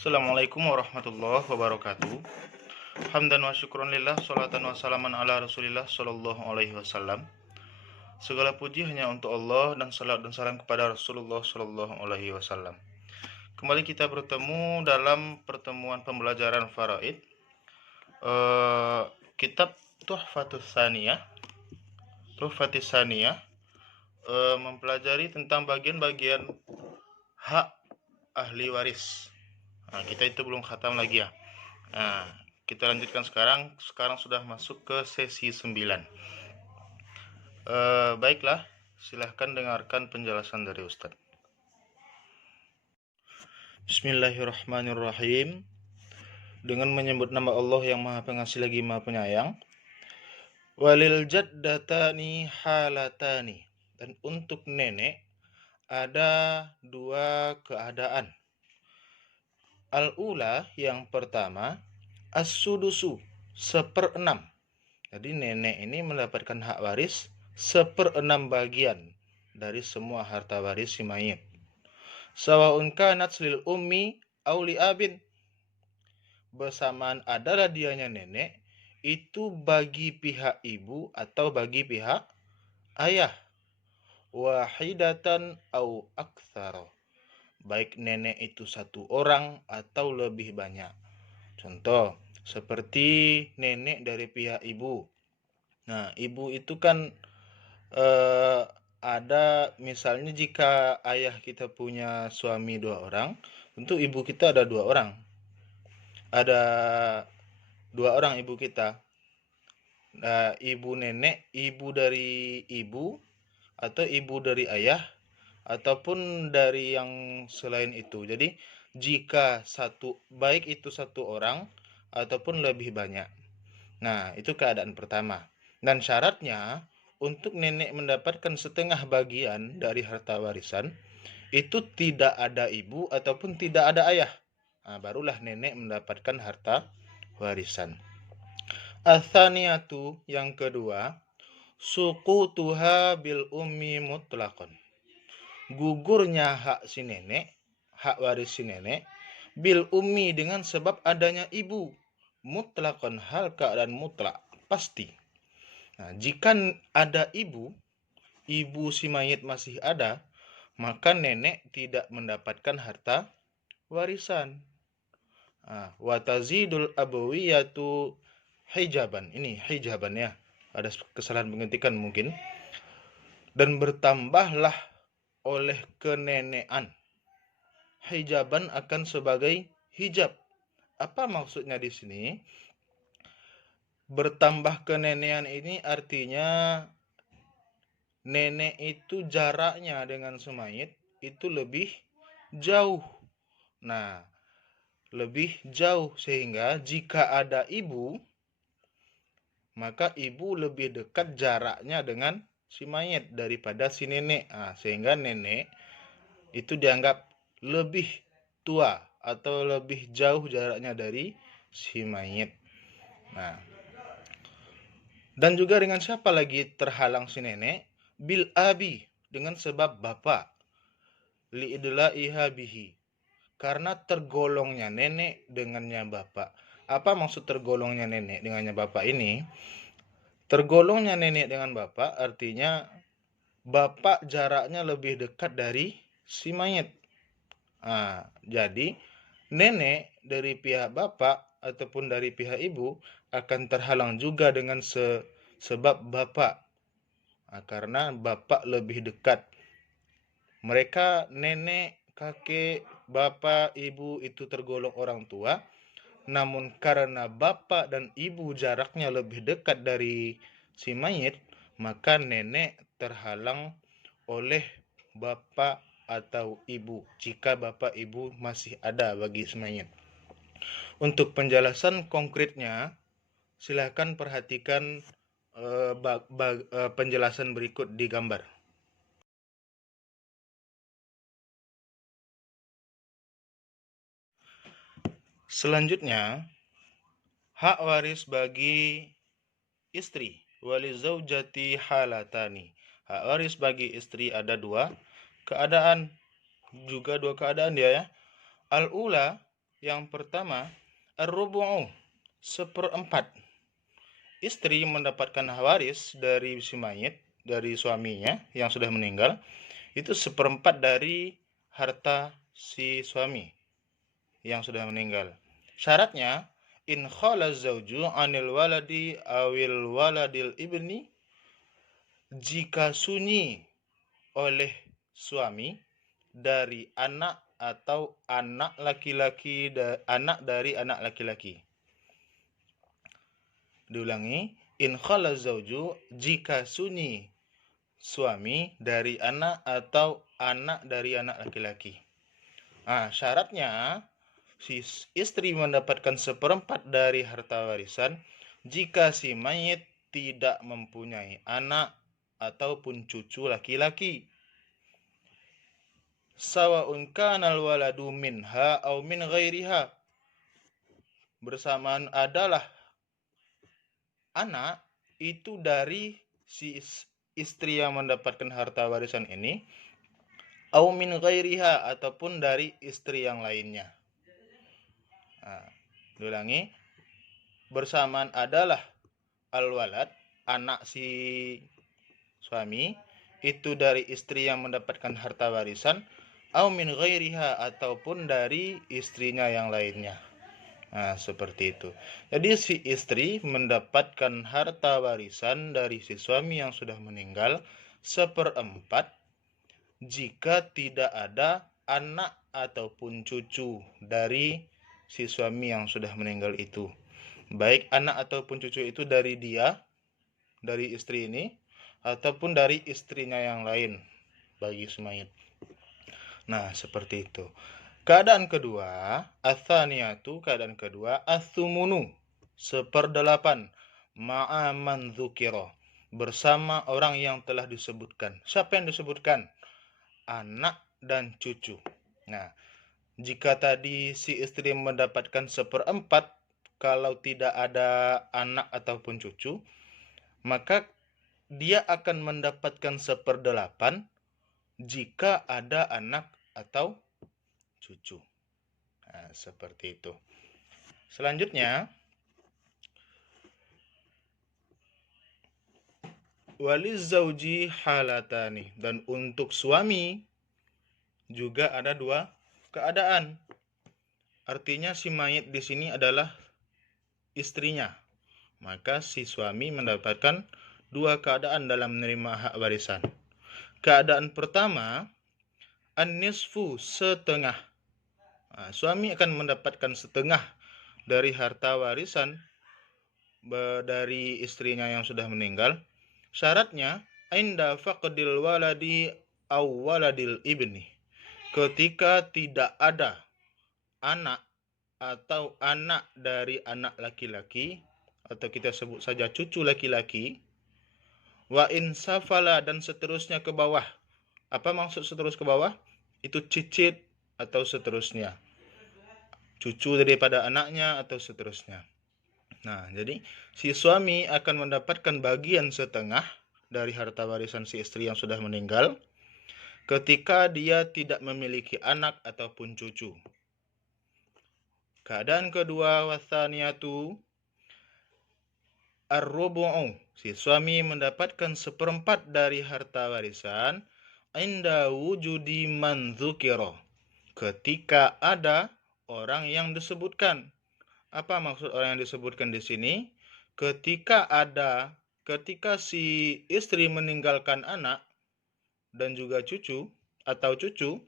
Assalamualaikum warahmatullahi wabarakatuh. Hamdan wa syukron lillah, salatan wa salaman ala rasulillah sallallahu alaihi wasallam. Segala puji hanya untuk Allah dan salat dan salam kepada Rasulullah sallallahu alaihi wasallam. Kembali kita bertemu dalam pertemuan pembelajaran faraid, kitab Tuhfatus Tsaniyah. Mempelajari tentang bagian-bagian hak ahli waris. Nah, kita itu belum khatam lagi ya. Nah, kita lanjutkan sekarang. Sekarang sudah masuk ke sesi 9. Baiklah, silahkan dengarkan penjelasan dari Ustadz. Bismillahirrahmanirrahim. Dengan menyebut nama Allah yang Maha Pengasih lagi Maha Penyayang. Walil jaddatani halatani. Dan untuk nenek ada dua keadaan. Al-ula, yang pertama, as-sudusu, 1/6. Jadi nenek ini mendapatkan hak waris 1/6 bagian dari semua harta waris si mayit. Sawa'un kanat lil ummi aw li abin. Bersamaan adalah dianya nenek itu bagi pihak ibu atau bagi pihak ayah. Wahidatan aw aktsara. Baik nenek itu satu orang atau lebih banyak. Contoh, seperti nenek dari pihak ibu. Nah, ibu itu kan ada misalnya jika ayah kita punya suami 2 orang, tentu ibu kita ada 2 orang. Ada 2 orang ibu kita. Nah, ibu nenek, ibu dari ibu, atau ibu dari ayah, ataupun dari yang selain itu. Jadi jika baik itu satu orang ataupun lebih banyak. Nah, itu keadaan pertama. Dan syaratnya untuk nenek mendapatkan setengah bagian dari harta warisan itu tidak ada ibu ataupun tidak ada ayah. Nah, barulah nenek mendapatkan harta warisan. Atsaniyatu, yang kedua, suqutuha bil ummi mutlaqan. Gugurnya hak waris si nenek bil ummi dengan sebab adanya ibu, mutlaqan, hal keadaan mutlak, pasti. Nah, jika ada ibu si mayit masih ada, maka nenek tidak mendapatkan harta warisan. Nah, wa tazidul abawiyatu hijaban. Ini hijaban ya. Ada kesalahan pengetikan mungkin. Dan bertambahlah oleh kenenekan. Hijaban akan sebagai hijab. Apa maksudnya di sini? Bertambah kenenekan ini artinya nenek itu jaraknya dengan semayit itu lebih jauh. Nah, lebih jauh sehingga jika ada ibu, maka ibu lebih dekat jaraknya dengan si mayit daripada si nenek. Nah, sehingga nenek itu dianggap lebih tua atau lebih jauh jaraknya dari si mayit. Nah, dan juga dengan siapa lagi terhalang si nenek? Bil abi, dengan sebab bapak. Li'idla'iha bihi, karena tergolongnya nenek dengannya bapak. Apa maksud tergolongnya nenek dengannya bapak ini? Tergolongnya nenek dengan bapak artinya bapak jaraknya lebih dekat dari si mayit. Nah, jadi nenek dari pihak bapak ataupun dari pihak ibu akan terhalang juga dengan sebab bapak. Nah, karena bapak lebih dekat. Mereka nenek, kakek, bapak, ibu itu tergolong orang tua. Namun karena bapak dan ibu jaraknya lebih dekat dari si mayit, maka nenek terhalang oleh bapak atau ibu jika bapak ibu masih ada bagi si mayit. Untuk penjelasan konkretnya, silakan perhatikan penjelasan berikut di gambar. Selanjutnya, hak waris bagi istri. Walizaujati halatani. Hak waris bagi istri ada dua keadaan. Juga dua keadaan dia ya. Al-ula, Yang pertama, ar-rubu'u, seperempat. Istri mendapatkan waris dari si mayit, dari suaminya yang sudah meninggal, itu seperempat dari harta si suami yang sudah meninggal. Syaratnya, in khala zauju anil waladi awil waladil ibni, jika sunyi oleh suami dari anak atau anak laki-laki, anak dari anak laki-laki. Diulangi, in khala zauju, jika sunyi suami dari anak atau anak dari anak laki-laki. Nah, syaratnya si istri mendapatkan seperempat dari harta warisan jika si mayit tidak mempunyai anak ataupun cucu laki-laki. Sawa'un kana al-waladu minha aw min ghairiha. Bersamaan adalah anak itu dari si istri yang mendapatkan harta warisan ini, aw min ghairiha, ataupun dari istri yang lainnya. Nah, diulangi, bersamaan adalah al-walad, anak si suami, itu dari istri yang mendapatkan harta warisan, aw min ghairiha, ataupun dari istrinya yang lainnya. Nah, seperti itu. Jadi si istri mendapatkan harta warisan dari si suami yang sudah meninggal seperempat jika tidak ada anak ataupun cucu dari si suami yang sudah meninggal itu. Baik anak ataupun cucu itu dari dia, dari istri ini, ataupun dari istrinya yang lain bagi semayit. Nah, seperti itu. Keadaan kedua, atsaniyatu, keadaan kedua, atsumunu, seperdelapan, ma'aman dzukira, bersama orang yang telah disebutkan. Siapa yang disebutkan? Anak dan cucu. Nah, jika tadi si istri mendapatkan seperempat, kalau tidak ada anak ataupun cucu, maka dia akan mendapatkan seperdelapan jika ada anak atau cucu. Nah, seperti itu. Selanjutnya, walizauji halatani, dan untuk suami juga ada dua keadaan. Artinya si mayit di sini adalah istrinya. Maka si suami mendapatkan dua keadaan dalam menerima hak warisan. Keadaan pertama, an-nisfu, setengah. Nah, suami akan mendapatkan setengah dari harta warisan dari istrinya yang sudah meninggal. Syaratnya, inda faqdil waladi aw waladil ibni, ketika tidak ada anak atau anak dari anak laki-laki, atau kita sebut saja cucu laki-laki, wa insafala, dan seterusnya ke bawah. Apa maksud seterus ke bawah? Itu cicit atau seterusnya, cucu daripada anaknya atau seterusnya. Nah, jadi si suami akan mendapatkan bagian setengah dari harta warisan si istri yang sudah meninggal ketika dia tidak memiliki anak ataupun cucu. Keadaan kedua, watsaniyatu ar-rubu'u, si suami mendapatkan seperempat dari harta warisan inda wujudi man dzukira, ketika ada orang yang disebutkan. Apa maksud orang yang disebutkan di sini? Ketika si istri meninggalkan anak dan juga cucu atau cucu,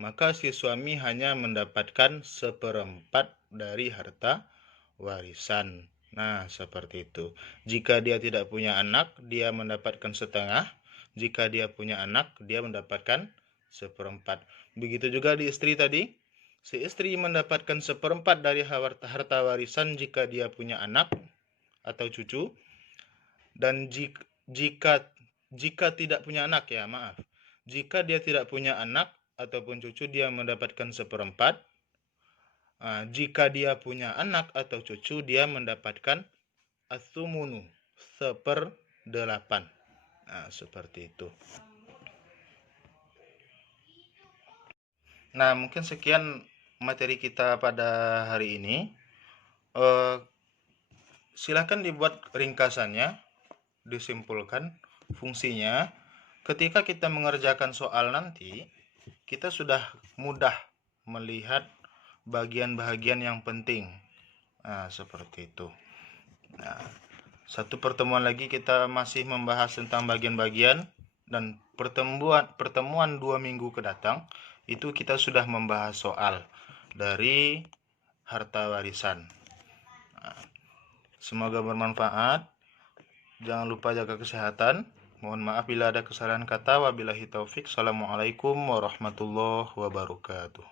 maka si suami hanya mendapatkan seperempat dari harta warisan. Nah, seperti itu. Jika dia tidak punya anak, dia mendapatkan setengah. Jika dia punya anak, dia mendapatkan seperempat. Begitu juga di istri tadi. Si istri mendapatkan seperempat dari harta warisan jika dia punya anak atau cucu. Dan jika tidak punya anak, ya maaf. Jika dia tidak punya anak ataupun cucu, dia mendapatkan seperempat. Jika dia punya anak atau cucu, dia mendapatkan as-sumunu, seperdelapan. Nah, seperti itu. Nah, mungkin sekian materi kita pada hari ini. Silakan dibuat ringkasannya, disimpulkan fungsinya. Ketika kita mengerjakan soal nanti, kita sudah mudah melihat bagian-bagian yang penting. Nah, seperti itu. Nah, satu pertemuan lagi kita masih membahas tentang bagian-bagian, dan pertemuan 2 minggu ke datang itu kita sudah membahas soal dari harta warisan. Nah, semoga bermanfaat. Jangan lupa jaga kesehatan. Mohon maaf bila ada kesalahan kata. Wabillahi taufik. Assalamualaikum warahmatullahi wabarakatuh.